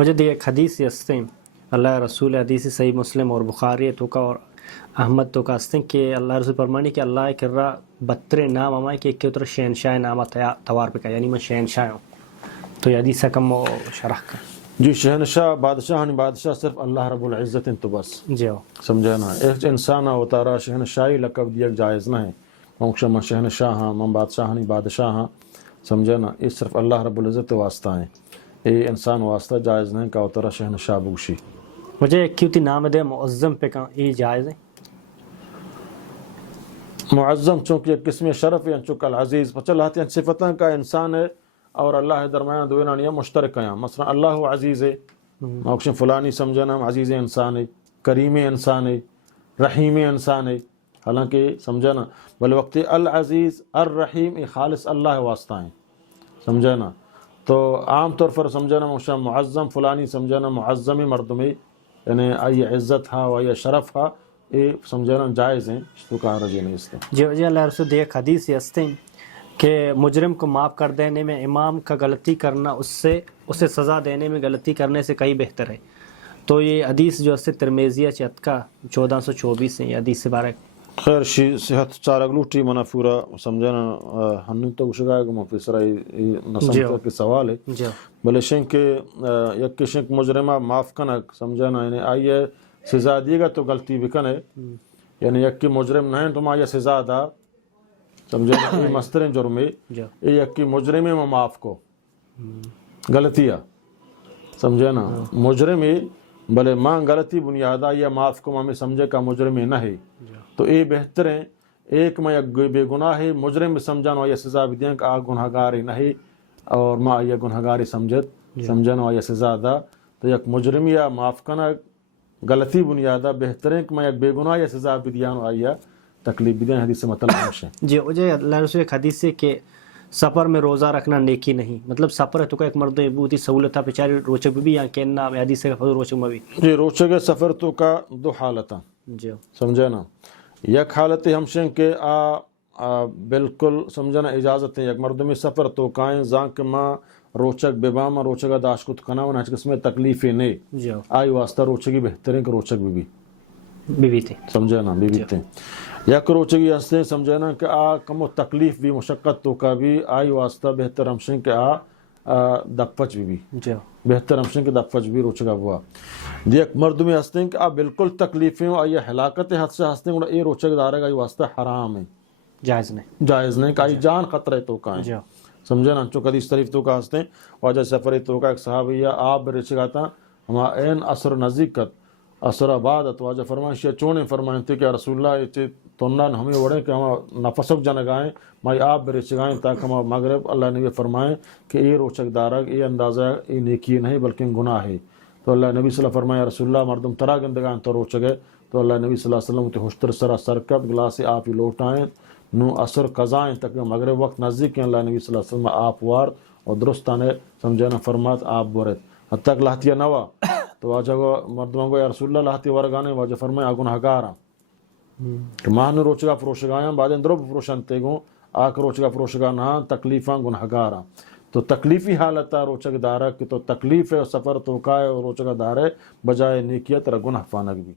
وجد ایک حدیث هستیم الله رسول حدیث صحیح مسلم اور بخاری تو کا اور احمد تو کا هستیم که الله رسول فرمانی که الله کرا بتر نام اما که یک طرح شهنشاه نام توار بکا، یعنی من شهنشاه ہوں. تو یہ حدیث کم شرح کر. جی شہنشاہ بادشاہ نہیں، بادشاہ صرف اللہ رب العزت تو بس جی سمجھا نا. ایک انسان ہوتا شہنشاہی لقب دیا جائز نہ ہے. میں شہنشاہ ہاں، میں بادشاہ نہیں بادشاہ ہاں، سمجھا نا. یہ صرف اللہ رب العزت واسطہ ہیں، یہ انسان واسطہ جائز نہیں کا ہوتا شہنشاہ بوشی. مجھے کیوتی نام دے معظم پہ کہاں یہ جائز ہے؟ معظم چونکہ ایک قسم شرف ہے، چونکہ العزیز پچل ہاتھ صفتیں کا انسان ہے اور اللہ درمیان دوینا نہیں مشترک ہیں. مثلا اللہ عزیز ہے، موقع فلانی سمجھنا عزیز انسان ہے، کریم انسان ہے، رحیم انسان ہے. حالانکہ سمجھنا بل وقت العزیز الرحیم یہ خالص اللہ واسطہ ہیں، سمجھنا. تو عام طور پر سمجھنا موقع معظم فلانی سمجھنا معظم مردمی یعنی آئی عزت ہا و آئی شرف ہا، یہ سمجھنا جائز ہیں. تو کہا رجی نہیں اس کا. جی اللہ رسول ایک حدیث ہستے کہ مجرم کو معاف کر دینے میں امام کا غلطی کرنا اسے سزا دینے میں غلطی کرنے سے کئی بہتر ہے. تو یہ حدیث جو ہے ترمیزیہ چت کا 1424 ہے. یہ حدیث سے بارے خیر صحت چارگلوٹی منا پورا سمجھنا ہن تو گشگا کہ مفسر نسم کے سوال ہے بلے شن کے یک شن مجرمہ معاف کنک سمجھنا یعنی آئیے سزا دیے گا تو غلطی بھی کنے یعنی یک مجرم نہیں تو آئیے سزا دا سمجھنا یہ مستر جرم ہے. یہ یک مجرم میں معاف کو غلطیہ سمجھنا مجرم ہے بلے ماں غلطی بنیادہ یا معاف کو ہمیں سمجھے کا مجرم نہ ہے. تو یہ بہتر ہے ایک میں یک بے گناہ ہے مجرم سمجھنا یہ سزا بھی دیں کہ آ گناہ گاری نہیں اور ماں یہ گناہ گاری سمجھنا یہ سزا دا. تو یک مجرم یا معاف کنا غلطی بنیادہ بہتر ہے کہ میں یک بے گناہ یا سزا بھی دیا آیا تکلیف بھی دیں. حدیث سے مطلب ہے جی مجھے اللہ رسول ایک حدیث سے کہ سفر میں روزہ رکھنا نیکی نہیں. مطلب سفر ہے تو کا ایک مرد بہت ہی سہولت ہے بیچارے روچک بھی یا کہنا حدیث سے روچک میں بھی جی روچک سفر تو کا دو حالت جی سمجھنا. یک حالت ہمشن کہ بالکل سمجھنا اجازت ہے یک مردمی سفر تو کائیں زانک ماں روچک بے باما روچکا داشکت کنا ہونا اس میں تکلیفیں نہیں آئی واسطہ روچکی بہترین کہ روچک بھی تھے سمجھنا بھی تھے. یک روچکی ہستے سمجھنا کہ کم تکلیف بھی مشقت تو کا بھی آئی واسطہ بہتر ہمشن کہ دپچ بھی بہتر ہمشن کہ دپچ بھی روچکا ہوا. یک مردمی ہستے کہ بالکل تکلیفیں آئی ہلاکت حد سے ہستے ہیں یہ روچک دارے گا یہ واسطہ حرام ہے جائز نہیں کہ آئی جان خطرہ تو کا ہے سمجھنا. چونکہ حدیث شریف تو کا ہستے ہیں واجہ سفر تو کا ایک صحابی آپ رچگاتا ہما این اثر نزدیکت اثر آباد واجہ فرمائشی چونے فرمائیں تھے کہ رسول اللہ تنان ہمیں وڑیں کہ ہم نفسک جنگائیں مائی آپ برچگائیں تاکہ ہم مغرب اللہ نبی فرمائیں کہ یہ روچک دارگ یہ اندازہ یہ نیکی نہیں بلکہ گناہ ہے. تو اللہ نبی صلی اللہ علیہ فرمایا رسول اللہ مردم ترا گندگان تو روچک ہے. تو اللہ نبی صلی اللہ علیہ وسلم تے ہوشتر سرا سرکت گلاس آپ ہی لوٹائیں نو اثر قضائیں تک مغرب وقت نزدیک ہیں. اللہ نبی صلی اللہ علیہ وسلم آپ وار اور درستانے سمجھنا فرمات آپ بورت حتی کہ لہتیہ نوا تو واجہ مردمان کو یا رسول اللہ لہتی ورگانے واجہ فرمائے آگنہ گارا کہ ماہ نے روچگا فروشگایاں بعد اندرو فروشنتے گوں آکھ روچگا فروشگا نہ تکلیفاں گنہ گارا. تو تکلیفی حالتا روچک دارہ کہ تو تکلیف ہے سفر تو کائے اور روچگا دارے بجائے نیکیت را گنہ فانک بھی.